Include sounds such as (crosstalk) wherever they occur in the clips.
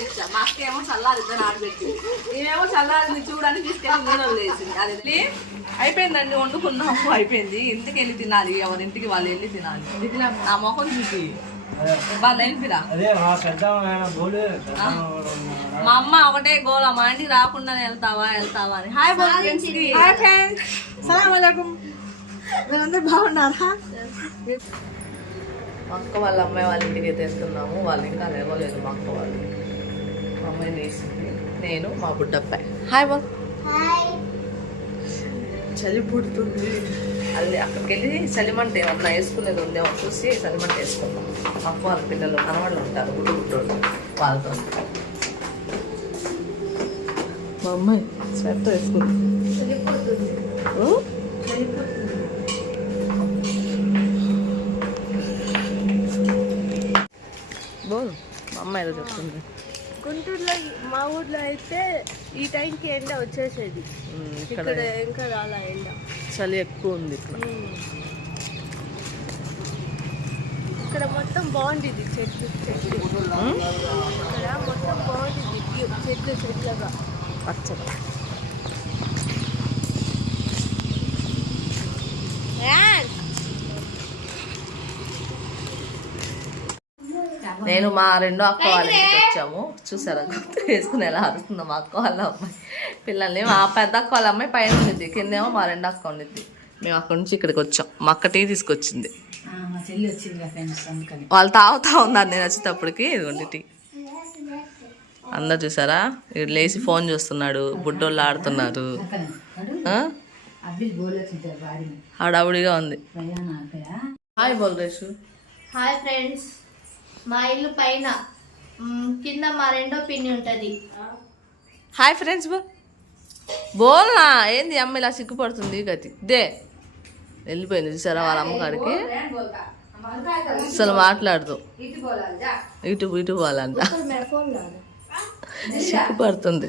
ఇచ్చా మా అక్క ఏమో చల్లారిద్దని ఆడబెట్టి ఏమో చల్లారింది చూడడానికి తీసుకెళ్ళి నీళ్ళు వేసింది అది వెళ్ళి అయిపోయిందండి వండుకున్నాము అయిపోయింది ఇంటికి వెళ్ళి తినాలి ఎవరి ఇంటికి వాళ్ళు వెళ్ళి తినాలి నా మొహం చూసి మా అమ్మ ఒకటే గోల మా ఇంటికి రాకుండా వెళ్తావా వెళ్తావా అని. హాయ్ హాయ్ ఫ్రెండ్స్ సలాం అలైకుం మీరందరూ బాగున్నారా? మా అక్క వాళ్ళ అమ్మాయి వాళ్ళ ఇంటికి అయితే వెళ్తున్నాము వాళ్ళు ఇంకా లేవలేదు మా అక్క వాళ్ళు. మా అమ్మాయి వేసింది నేను మా బుడ్డబ్బాయి హాయ్ బాల్ చలి పుడుతుంది. అది అక్కడికి వెళ్ళి చలిమంట ఏమన్నా వేసుకునేది ఉందేమో చూసి చలిమంట వేసుకుందాం. మా అక్క వాళ్ళ పిల్లలు కనవాళ్ళు ఉంటారు గుడ్డు గుడ్డోళ్ళు వాళ్ళతో మా అమ్మాయి స్వెటర్ వేసుకుంది. ఉ? బోల్ మా అమ్మ ఏదో చెప్తుంది. గుంటూరులో మా ఊర్లో అయితే ఈ టైంకి ఎండ వచ్చేసేది. ఇక్కడ ఇంకా రాలా ఎండ. చలి ఎక్కువ ఉంది ఇక్కడ. ఇక్కడ మొత్తం బాగుంటుంది చెట్లు చెట్లు. ఇక్కడ మొత్తం బాగుంటుంది వ్యూ, చెట్లు చెట్లుగా. పచ్చడి నేను మా రెండో అక్క వాళ్ళ ఇంటికి వచ్చాము. చూసారా? గుర్తు వేసుకుని ఎలా అరుస్తుందో మా అక్క వాళ్ళ అమ్మాయి. పిల్లల్ని మా పెద్ద అక్క వాళ్ళ అమ్మాయి పైన ఉండిద్ది. కిందేమో మా రెండో అక్క ఉండిద్ది. మేము అక్కడ నుంచి ఇక్కడికి వచ్చాం. మా అక్క టీ తీసుకొచ్చింది. మా చెల్లి వచ్చింది ఫ్రెండ్స్ అందుకని. వాళ్ళు తాగుతా ఉన్నారు నేను వచ్చేటప్పటికి. ఇదిగోండి టీ. అందరు చూసారా? వీడు లేచి ఫోన్ చూస్తున్నాడు. బుడ్డోళ్ళు ఆడుతున్నారు. హడావుడిగా ఉంది. హాయ్ బోల్ రేషు. Hi friends. మా ఇల్లు పైన కింద మా రెండో పిన్ని ఉంటుంది. హాయ్ ఫ్రెండ్స్ బోల్ బోల్నా? ఏంది అమ్మ ఇలా సిగ్గుపడుతుంది గతి? దే. వెళ్ళిపోయింది చూసారా వాళ్ళ అమ్మగారికి? అసలు మాట్లాడదు. ఇటు ఇటు పోవాలంట సిగ్గుపడుతుంది.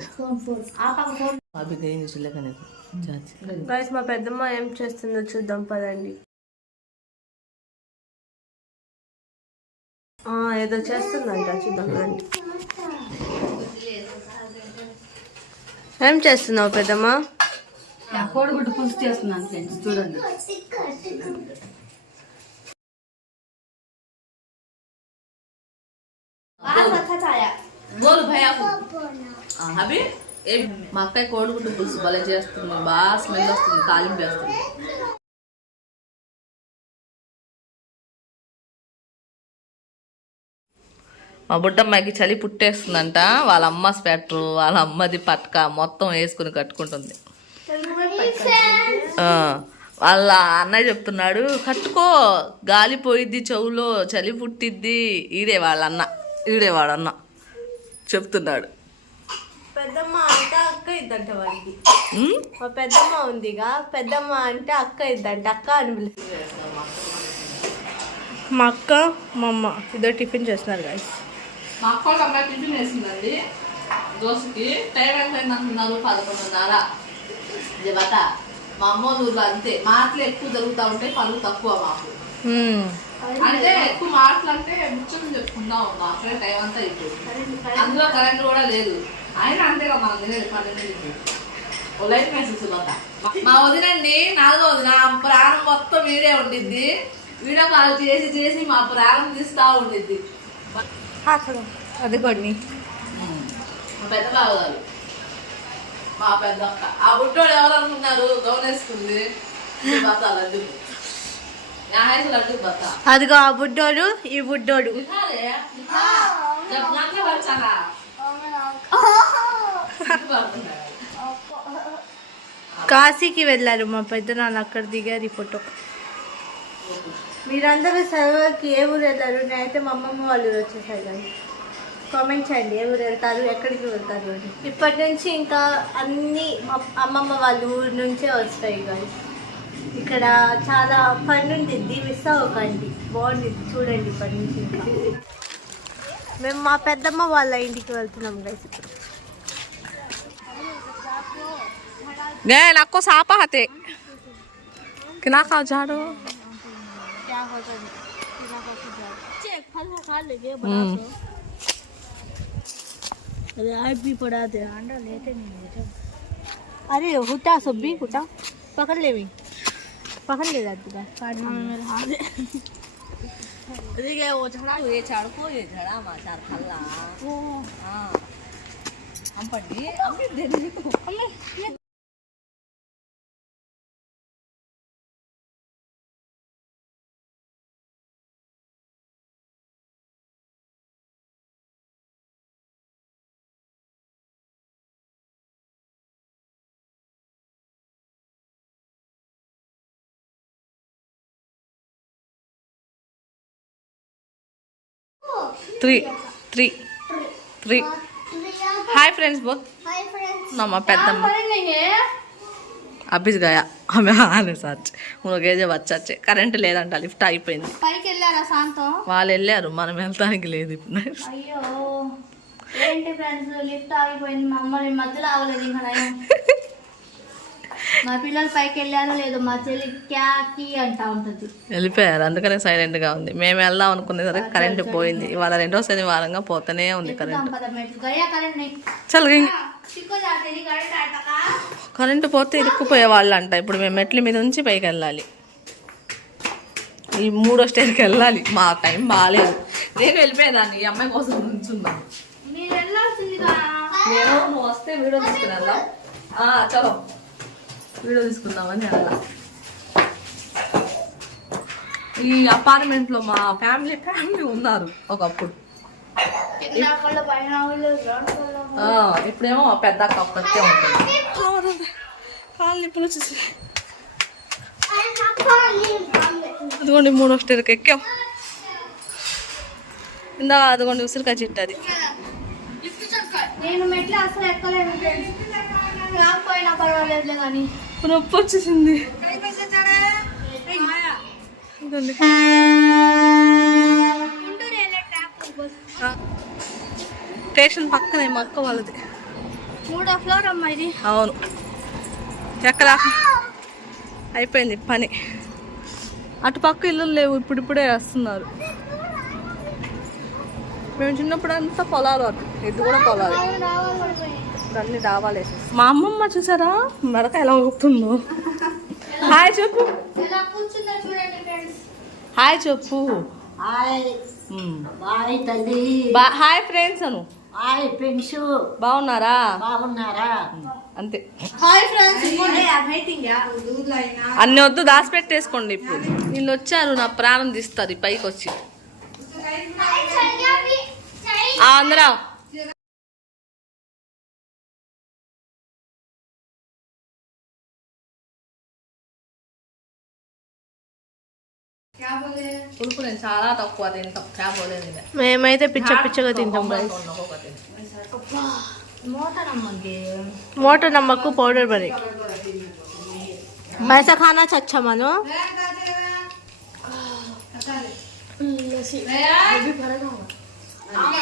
గైస్ మా పెద్దమ్మ ఏం చేస్తుందో చూద్దాం పదండి. ఏదో చేస్తుందంట చూద్దాం రండి. ఏం చేస్తున్నావు పెద్దమ్మ? కోడిగుడ్డు పులుసు చేస్తున్నాను ఫ్రెండ్స్ చూడండి. బోలు భయ అవి ఏ మా అక్కయ్య కోడిగుడ్డు పులుసు భలే చేస్తుంది బాగా స్మెల్ వస్తుంది తాలింపు వేస్తుంది. మా బుడ్డమ్మాయికి చలి పుట్టేస్తుందంట. వాళ్ళ అమ్మ స్వెటర్ వాళ్ళ అమ్మది పట్క మొత్తం వేసుకుని కట్టుకుంటుంది. ఆ, వాళ్ళ అన్నయ్య చెప్తున్నాడు కట్టుకో గాలి పోయిద్ది చెవులో చలి పుట్టిద్ది. ఈడే వాళ్ళ అన్న ఈడే వాడన్న చెప్తున్నాడు. పెద్దమ్మ అంటే అక్క ఇద్దంట వాడికి? మా పెద్దమ్మ ఉందిగా పెద్దమ్మ అంటే అక్క ఇద్దంట. అక్క అని మా అక్క మా అమ్మ ఇద్దరు టిఫిన్ చేస్తున్నారు గాయస్ మా అక్క అమ్మాయి టిఫిన్ వేసిందండి దోశకి టైం అయిపోయింది అంటున్నారు పదకొండున్నర. బత మా అమ్మ ఊర్లో అంతే మాటలు ఎక్కువ జరుగుతూ ఉంటాయి పనులు తక్కువ మాకు. అంటే ఎక్కువ మాటలు అంటే ముచ్చటం చెప్పుకుంటా ఉన్నాం అక్కడే టైం అంతా అయిపోయింది. అందులో కరెంట్ కూడా లేదు. ఆయన అంతే కదా మనం తినేది పన్నెండింటికి ఓ లైట్ మెసేజ్ మా వదినండి నాలుగో వదిన ప్రాణం మొత్తం వీడే ఉండిద్ది. వీడియో కాల్ చేసి చేసి మా ప్రాణం తీస్తా ఉండిద్ది. అది కొన్ని పెద్ద బావగారు. మా పెద్ద ఆ బుట్టోడు ఎవరు అనుకున్నారు అదిగో ఆ బుడ్డోడు ఈ బుడ్డోడు. కాశీకి వెళ్ళారు మా పెద్ద నాన్న అక్కడ దిగారు ఈ ఫోటో. మీరందరూ సెలవుకి ఏ ఊరు వెళ్ళారు నేనైతే మా అమ్మమ్మ వాళ్ళు ఊరు వచ్చేసారు కానీ కామెంట్ చేయండి ఏ ఊరు వెళ్తారు? ఎక్కడికి వెళ్తారు అని. ఇప్పటి నుంచి ఇంకా అన్నీ అమ్మమ్మ వాళ్ళ ఊరు నుంచే వస్తాయి కానీ ఇక్కడ చాలా ఫన్ ఉంటుంది మిస్ అవ్వకండి. బాగుంటుంది చూడండి ఇప్పటి నుంచి. మేము మా పెద్దమ్మ వాళ్ళ ఇంటికి వెళ్తున్నాం గైస్ నాకు నే నాకు జాడు. अरे आज भी पड़ा दे अंडा लेते नहीं लेते अरे हुटा सब भी हुटा पकड़ ले भी पकड़ ले जाती है। काटना में मेरे हाथ अरे क्या वो झड़ा हुए चार को ये झड़ा मार चार खल्ला ओ हाँ हम पढ़ी हम भी दे दे को हमें three three three. Hi friends both నమ్మ పెద్దమ్మ. అబ్బిస్ గయా. ఆమె ఆనే సచ్. మునగేజే వచ్చచ్చే కరెంట్ లేదంట లిఫ్ట్ అయిపోయింది. పైకి వెళ్ళారా శాంతం? వాళ్ళు వెళ్ళారు మనం వెళ్తానికి లేదు ఇప్పుడు. అయ్యో. ఏంటి ఫ్రెండ్స్ లిఫ్ట్ ఆగిపోయింది మా అమ్మ నేను మధ్యలో ఆగలేదు ఇంకా (laughs) మా పిల్లలు పైకి వెళ్ళారో లేదో మా చెల్లి క్యాకి అంటా ఉంటుంది. వెళ్ళిపోయారు. అందుకనే సైలెంట్గా ఉంది. మేము వెళ్దాం అనుకునేసరికి కరెంట్ పోయింది. ఇవాళ రెండో శనివారంగా పోతూనే ఉంది కరెంట్. చల్ కరెంట్ పోతే ఇరుక్కుపోయే వాళ్ళు అంట ఇప్పుడు మేము మెట్ల మీద నుంచి పైకి వెళ్ళాలి. ఈ మూడో స్టేజ్కి వెళ్ళాలి. మా టైం బాగాలేదు నేను వెళ్ళిపోయేదాన్ని. ఈ అమ్మాయి కోసం నేను నువ్వు వస్తే వీడియో తీసుకుని వెళ్దాం. చలో. వీడియో తీసుకుందామని వెళ్దాం ఈ అపార్ట్మెంట్లో మా ఫ్యామిలీ ఫ్యామిలీ ఉన్నారు ఒకప్పుడు. ఇప్పుడేమో పెద్ద ఒక్కతే ఉంటుంది. కాళ్ళు నిప్పులు వచ్చేసి అదిగోండి మూడో స్టేర్కి ఎక్కాం. ఇందా అదిగోండి ఉసిరికాయ చెట్టు అది. నేను మెట్లు అసలు ఎక్కలేను ఫ్రెండ్స్ రాకపోయినా పర్వాలేదులే కానీ. నొప్పి వచ్చేసింది. స్టేషన్ పక్కనే మా అక్క వాళ్ళది. మూడో ఫ్లోర్ అమ్మా ఇది. అవును. ఎక్కడ? అయిపోయింది పని. అటు పక్క ఇల్లు లేవు ఇప్పుడిప్పుడే వేస్తున్నారు. మేము చిన్నప్పుడు అంతా పొలాలు అటు ఇది కూడా పొలాలు. ఇప్పుడు అన్ని డాబాలు వేసేసి. మా అమ్మమ్మ చూసారా? మెడక ఎలా ఊపుతుందో. హాయ్ చెప్పు. ఎలా కూర్చుందో చూడండి ఫ్రెండ్స్. హాయ్ చెప్పు. హాయ్. తల్లి. Hi friends Anu. Hi friends. బాగున్నారా? బాగున్నారా? అంతే. హాయ్ ఫ్రెండ్స్ అన్ని వద్దు దాచిపెట్టేసుకోండి ఇప్పుడు. వీళ్ళు వచ్చారు నా ప్రాణం తీస్తారు ఈ పైకి వచ్చి. ఆ, అందరా. పులుపు నేను చాలా తక్కువ తింటాం కాబోలేదు మేమైతే పిచ్చ పిచ్చగా తింటాం మోటార్ అమ్మకి मोटर नमक को पाउडर बने ऐसा खाना अच्छा मानो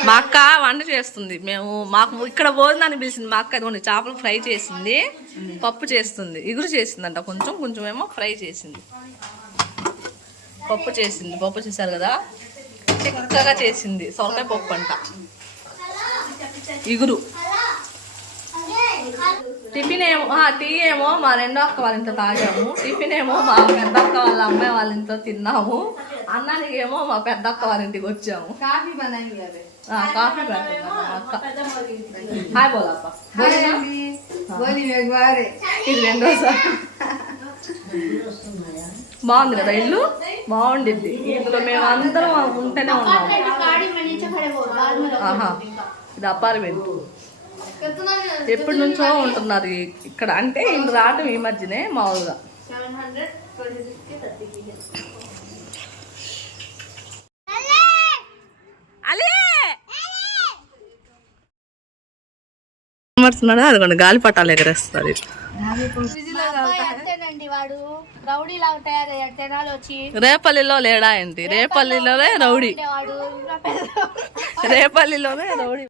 మా అక్క వంట చేస్తుంది మేము మాకు ఇక్కడ భోజనాన్ని పిలిచింది మా అక్క ఇదిగోండి చేపలు ఫ్రై చేసింది పప్పు చేస్తుంది ఇగురు చేసిందంట కొంచెం కొంచెం ఏమో ఫ్రై చేసింది పప్పు చేసింది. పప్పు చేశారు కదా? చిక్కగా చేసింది. సొరకాయ పప్పు అంట. ఇగురు. టిఫిన్ ఏమో టీ ఏమో మా రెండో అక్క వాళ్ళ ఇంట్లో తాగాము. టిఫిన్ ఏమో మా పెద్ద అక్క వాళ్ళ అమ్మాయి వాళ్ళ ఇంట్లో తిన్నాము. అన్నానికి ఏమో మా పెద్ద అక్క వాళ్ళ ఇంటికి వచ్చాము. కాఫీ కాఫీ హాయ్ బోలప్ప. ఇది రెండోసారి. బాగుంది కదా ఇల్లు బాగుండిద్ది ఇందులో మేము అందరం ఉంటేనే ఉన్నాం ఆహా ఇది అపార్ట్మెంట్ ఎప్పటి నుంచో ఉంటున్నారు ఇక్కడ అంటే ఇంటి రావడం ఈ మధ్యనే మామూలుగా అలీ అది గాలిపటాలు ఎగరేస్తారు ఇట్లా అబ్బాయి అంతేనండి వాడు రౌడీ లాగా తయారయ్యాడు తెనాలి వచ్చి. రేపల్లిలో లేడా ఏంటి? రేపల్లిలోనే రౌడీ. రేపల్లిలోనే రౌడీ.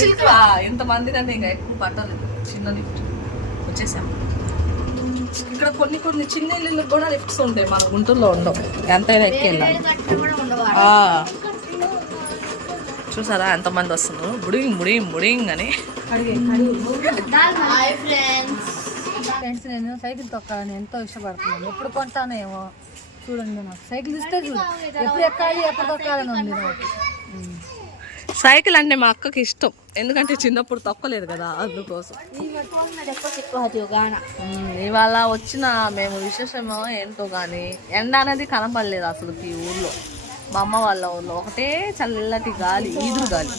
లిఫ్ట్ ఇంతమంది కంటే ఇంకా ఎక్కువ పట్టలేదు చిన్న లిఫ్ట్. వచ్చేసాం. ఇక్కడ కొన్ని కొన్ని చిన్న ఇల్లు కూడా లిఫ్ట్స్ ఉంటాయి మన గుంటూరులో ఉండవు. ఎంతైనా ఎక్కి వెళ్ళాలి కూడా ఉండవు ఆ. చూసారా ఎంతమంది వస్తున్నారు? బుడింగ్ బుడింగ్ బుడింగ్ అని. ఫ్రెండ్స్ నేను సైకిల్ తొక్కాలని ఎంతో ఇష్టపడుతున్నాను. ఎప్పుడు కొంటానేమో చూడండి నాకు. సైకిల్ ఇస్తే చూడు. ఎప్పుడు ఎక్కాలి ఎప్పుడు తొక్కాలని ఉంది నాకు. సైకిల్ అంటే మా అక్కకి ఇష్టం. ఎందుకంటే చిన్నప్పుడు తొక్కలేదు కదా అందుకోసం. ఇవాళ వచ్చిన మేము విశేషమో ఏంటో కానీ ఎండ అనేది కనపడలేదు అసలు ఈ ఊర్లో. మా అమ్మ వాళ్ళ ఊర్లో. ఒకటే చల్లటి గాలి ఈదురు గాలి.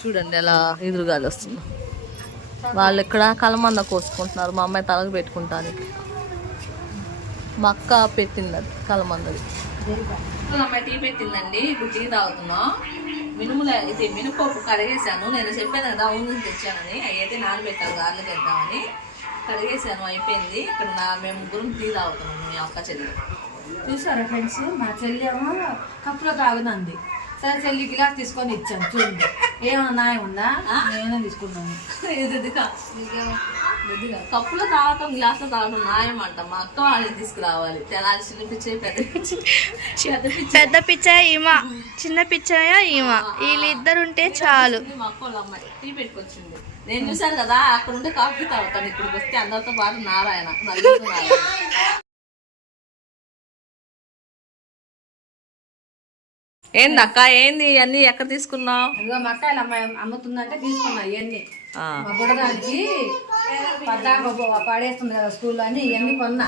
చూడండి ఎలా ఈదురు గాలి వస్తుంది. వాళ్ళు ఇక్కడ కలమంద కోసుకుంటున్నారు. మా అమ్మాయి తలకు పెట్టుకుంటానికి. మా అక్క పెట్టింది అది కలమందది అమ్మాయి టీ పెట్టిందండి. ఇప్పుడు టీ తాగుతున్నాం. మినుముల ఇది మినపప్పు కడిగేసాను నేను చెప్పాను కదా నుంచి తెచ్చానని. అవి అయితే నానబెట్టాను గార్లకు వేద్దామని కడిగేసాను అయిపోయింది. ఇక్కడ నా మేము ముగ్గురం టీ తాగుతున్నాం మీ అక్క చెల్లి చూసారా ఫ్రెండ్స్ మా చెల్లి ఏమో కప్పులో తాగునంది సరే చెల్లి గిలాస్ తీసుకొని ఇచ్చాను చూడండి. ఏమన్నా ఉందా నేనే తీసుకున్నాను ఇది ఇదిగా. కప్పులో తాగటం గ్లాస్లో తాగటం న్యాయం అంట. మా అక్క వాళ్ళని తీసుకురావాలి. తెనాలి చిన్న పిచ్చే పెద్ద పిచ్చి పెద్ద పిచ్చి ఈమ. చిన్న పిచ్చయ్య ఈమ. వీళ్ళిద్దరు ఉంటే చాలు. మా అక్క వాళ్ళ అమ్మాయి టీ పెట్టుకొచ్చింది. నేను చూసాను కదా అక్కడ ఉంటే కాఫీ తాగుతాను. ఇక్కడికి వస్తే అందరితో పాటు నారాయణ. నలుగురు నారాయణ. ఏందక్క ఏంది అన్ని ఎక్కడ తీసుకున్నావు? మా అమ్మాయి అమ్ముతుందంటే తీసుకున్నా ఇవన్నీ. మా బుడదానికి పద్దాక పడేస్తుంది కదా స్కూల్లో అని ఇవన్నీ కొన్నా.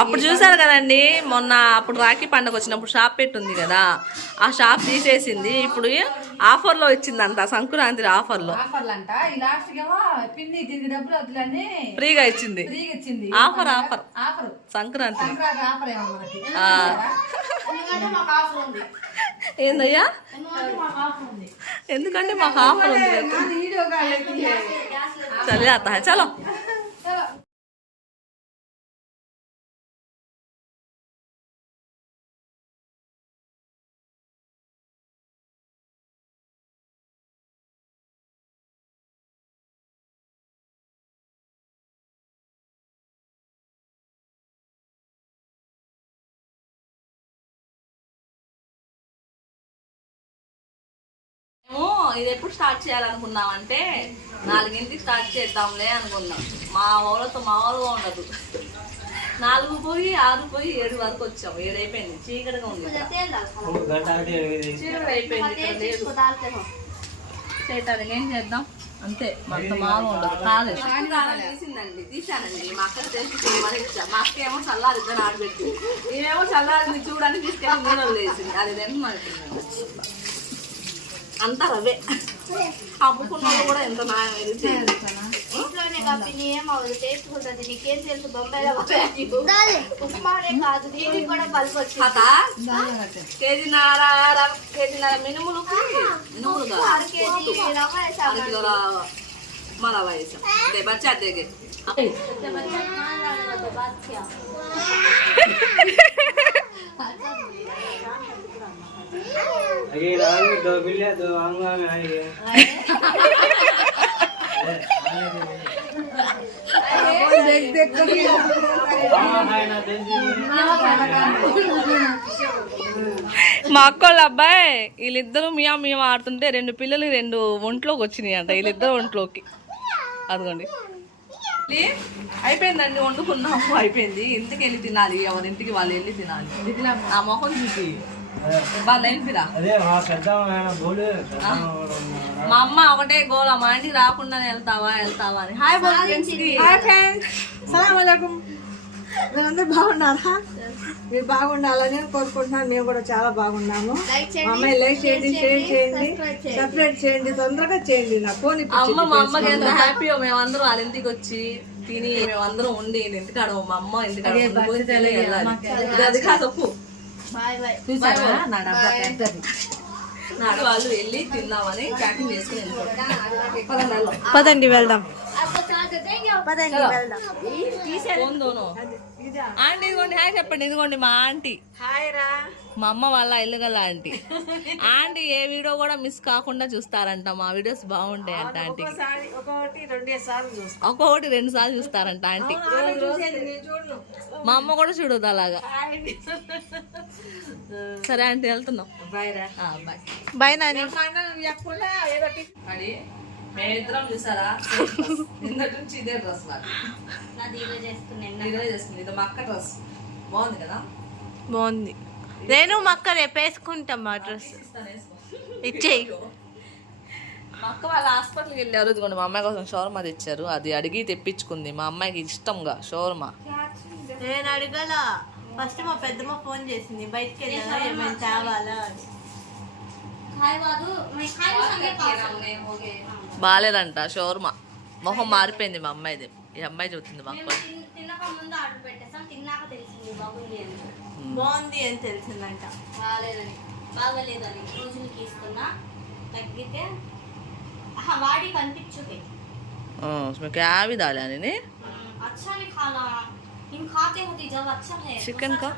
అప్పుడు చూసారు కదండి మొన్న అప్పుడు రాఖీ పండుగ వచ్చినప్పుడు షాప్ పెట్టుంది కదా ఆ షాప్ తీసేసింది. ఇప్పుడు ఆఫర్లో ఇచ్చిందంట సంక్రాంతి ఆఫర్లో. ఫ్రీగా ఇచ్చింది. Offer offer. సంక్రాంతి. ఆఫర్. ఏందయ్యా? ఎందుకంటే మా ఆఫర్ ఉంది. చలి అత్త. చలో. ఇది ఎప్పుడు స్టార్ట్ చేయాలనుకున్నామంటే నాలుగింటికి స్టార్ట్ చేద్దాంలే అనుకున్నాం. మా వాళ్ళతో మామూలుగా ఉండదు నాలుగు పోయి ఆరు పోయి ఏడు వరకు వచ్చాము ఏడు అయిపోయింది. చీకటిగా ఉంది చీకటి అయిపోయింది. ఏం చేద్దాం? అంతే. అంత మామూలు ఉండదు కాలేదు తీసిందండి తీసానండి మా అక్క తెలిసి మా అక్క ఏమో చల్లారి ఇద్దరు ఆడబెట్టి ఏమేమో చల్లారింది చూడని తీసుకెళ్ళి అది తింటున్నాను అంతా రవే అమ్ముకున్న వాళ్ళు కూడా ఎంత ఇంట్లోనే కాబట్టి ఏం అవ్వదు టేస్ట్ ఉంటుంది. నీకేం తెలుసు బొంబాయిలో ఉప్మానే కాదు దీనికి కూడా పలుపు వచ్చింది. కేజీన్నర కేజీన్నర మినుములు. అర కేజీ రవ్వ వేసాం. అదే (laughs) అదేగే अगे आगे दो बिल्ले दो आऊंगा मैं आएंगे ना మా అక్క వాళ్ళ అబ్బాయి వీళ్ళిద్దరూ మియా మియా ఆడుతుంటే రెండు పిల్లలు రెండు ఒంట్లోకి వచ్చినాయి అంట వీళ్ళిద్దరు ఒంట్లోకి అదిగోండి లే, అయిపోయిందండి వండుకున్నాము అయిపోయింది ఇంటికి వెళ్ళి తినాలి ఎవరింటికి వాళ్ళు వెళ్ళి తినాలి ఆ మొహం చూసి వాళ్ళు వెళ్ళిరా అదే మా అమ్మ ఒకటే గోల మా ఇంటికి రాకుండా వెళ్తావా వెళ్తావా అని. హాయ్ ఫ్రెండ్స్కి. మీరందరూ బాగున్నారా? మీరు బాగుండాలని కోరుకుంటున్నాను. మేము కూడా చాలా బాగున్నాము. అమ్మాయి లైక్ చేయండి షేర్ చేయండి సబ్స్క్రైబ్ చేయండి. తొందరగా చేయండి. నా ఫోన్ అమ్మ మా అమ్మకి ఎంత హ్యాపీయో మేమందరం వాళ్ళ ఇంటికి వచ్చి తిని మేమందరం ఉండి ఇంటికాడ మా అమ్మ ఇంటికాడ అది కాదు వెళ్ళి పదండి వెళ్దాం. పదండి వెళ్దాం. ఆంటీ ఇదిగోండి హాయ్ చెప్పండి ఇదిగోండి మా ఆంటీ. హాయ్ రా. మా అమ్మ వాళ్ళ ఇల్లు గల ఆంటీ. ఆంటీ ఏ వీడియో కూడా మిస్ కాకుండా చూస్తారంట మా వీడియోస్ రెండే సార్లు చూస్తా. ఒక్కొక్కటి రెండు సార్లు చూస్తారంట ఆంటీ. చూసేది నేను చూడను. మా అమ్మ కూడా చూడదు అలాగా. సరే ఆంటీ వెళ్తున్నాం. బాయ్ నాని. మేమిద్దరం చూసారా? నిన్నటి నుంచి ఇదే డ్రెస్ నాకు నాది ఈరోజు వేసుకున్నాను ఇదే చేస్తుంది ఇది మా అక్క డ్రెస్. బాగుంది కదా? బాగుంది. నేను మక్క రేపు వేసుకుంటాం మా డ్రెస్. ఇచ్చేయి మక్క వాళ్ళ హాస్పిటల్కి వెళ్ళారు ఇదిగోండి మా అమ్మాయి కోసం షోర్మా తెచ్చారు. అది అడిగి తెప్పించుకుంది మా అమ్మాయికి ఇష్టంగా షోర్మా నేను అడగల. ఫస్ట్ మా పెద్దమ్మ ఫోన్ చేసింది బయటికి వెళ్ళాలా ఏమైనా తేవాలా అని. బాగాలేదంట షోర్మా మొహం మారిపోయింది మా అమ్మాయిది. ఈ అమ్మాయి చెబుతుంది మా అక్క ముందు ఆర్డర్ పెట్టేసాం తిన్నాక తెలిసింది బాగుంది బాగుంది అని తెలిసిందంట బాగాలేదని బాగాలేదని రోజులు తీసుకున్నా తగ్గితే ఆహా, వాడి కనిపించుకే ఆ, उसमें क्या भी डाला ने अच्छा नहीं खाना इन खाते होती जब अच्छा है चिकन का?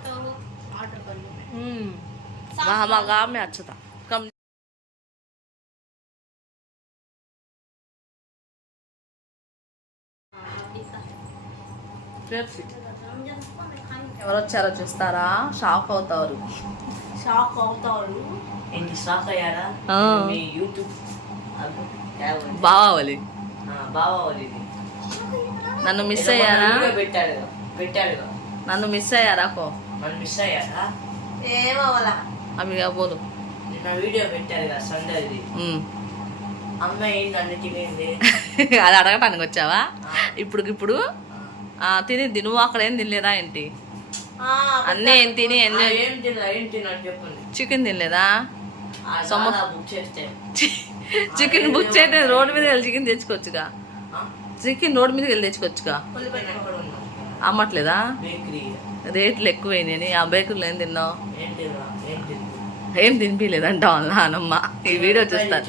ऑर्डर कर लो మ్మ్. वहाँ हमारा गाँव में अच्छा था कम ఎవరు వచ్చారో చూస్తారా? షాక్ అవుతారు. షాక్ అవుతారు. షాక్ అయ్యారా. మీ యూట్యూబ్. బావాలి ఆ, బావా వాళ్ళది నన్ను మిస్ అయ్యారా? వీడియో పెట్టాడుగా పెట్టాడుగా. నన్ను మిస్ అయ్యారా? కో మనం మిస్ అయ్యారా ఏమవలా అవి పోదు. నిన్న వీడియో పెట్టాడుగా సండేది ఉమ్. అమ్మాయి నన్ను తినేది? (laughs) అది అడగటానికి వచ్చావా? ఇప్పుడు ఇప్పుడు? తినిద్ది నువ్వు అక్కడ ఏం తినలేదా ఏంటి? అన్నీ ఏం తిని ఎంజాయ్ చికెన్ తినలేదా? సొమ్ము- బుక్ చేస్తే. చికెన్ బుక్ చేయడం రోడ్డు మీద వెళ్ళి చికెన్ తెచ్చుకోవచ్చుగా? చికెన్ రోడ్డు మీద వెళ్ళి తెచ్చుకోవచ్చుగా? అమ్మట్లేదా? రేట్లు ఎక్కువైనాయని ఆ బేకరీలో ఏం తిన్నావు? ఏం తినిపించలేదంట వాళ్ళ నానమ్మ. ఈ వీడియో చూస్తాను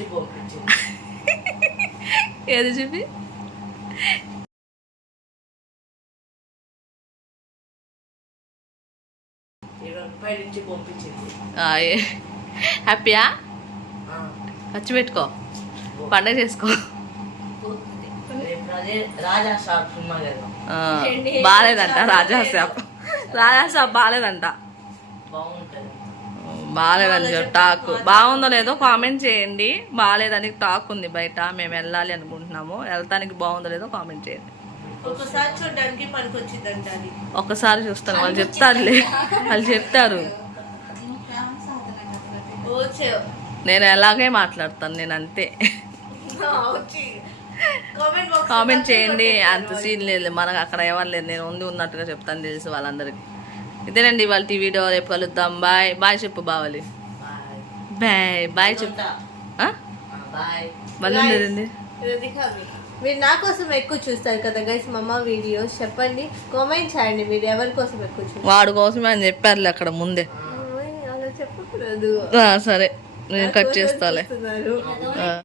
ఏది చూపి? పంపించింది. హ్యాపీయా? ఆ. ఖర్చు పెట్టుకో. పండగ చేసుకో. రాజా షాప్ బాగాలేదంట రాజా షాప్ రాజా షాప్ బాగాలేదంట బాగుంటది. బాగాలేదని టాక్. బాగుందో లేదో కామెంట్ చేయండి. బాగాలేదని టాక్ ఉంది బయట. మేము వెళ్ళాలి అనుకుంటున్నాము. వెళ్తానికి బాగుందో లేదో కామెంట్ చేయండి. ఒకసారి చూడడానికి పనికొచ్చిందంట అది. ఒక్కసారి చూస్తాను వాళ్ళు చెప్తారులే. వాళ్ళు చెప్తారు. నేను ఎలాగే మాట్లాడతాను నేను అంతే. కామెంట్ చేయండి అంత సీన్ లేదు. మనకు అక్కడ ఎవరు లేదు నేను ఉంది ఉన్నట్టుగా చెప్తాను తెలుసు వాళ్ళందరికీ. ఇదేనండి వాళ్ళ వీడియో రేపు కలుద్దాం. బాయ్. బాయ్ చెప్పు బావాలి. బాయ్. బాయ్. చెప్పు. ఆ? బాయ్. మళ్ళీ మీరు నా కోసం ఎక్కువ చూస్తారు కదా గైస్ మా అమ్మ వీడియోస్ చెప్పండి కామెంట్ చేయండి మీరు ఎవరి కోసం ఎక్కువ చూస్తారు. వాడు కోసమే అని చెప్పారులే అక్కడ ముందే. అలా చెప్పకూడదు. సరే నేను కట్ చేస్తాలే.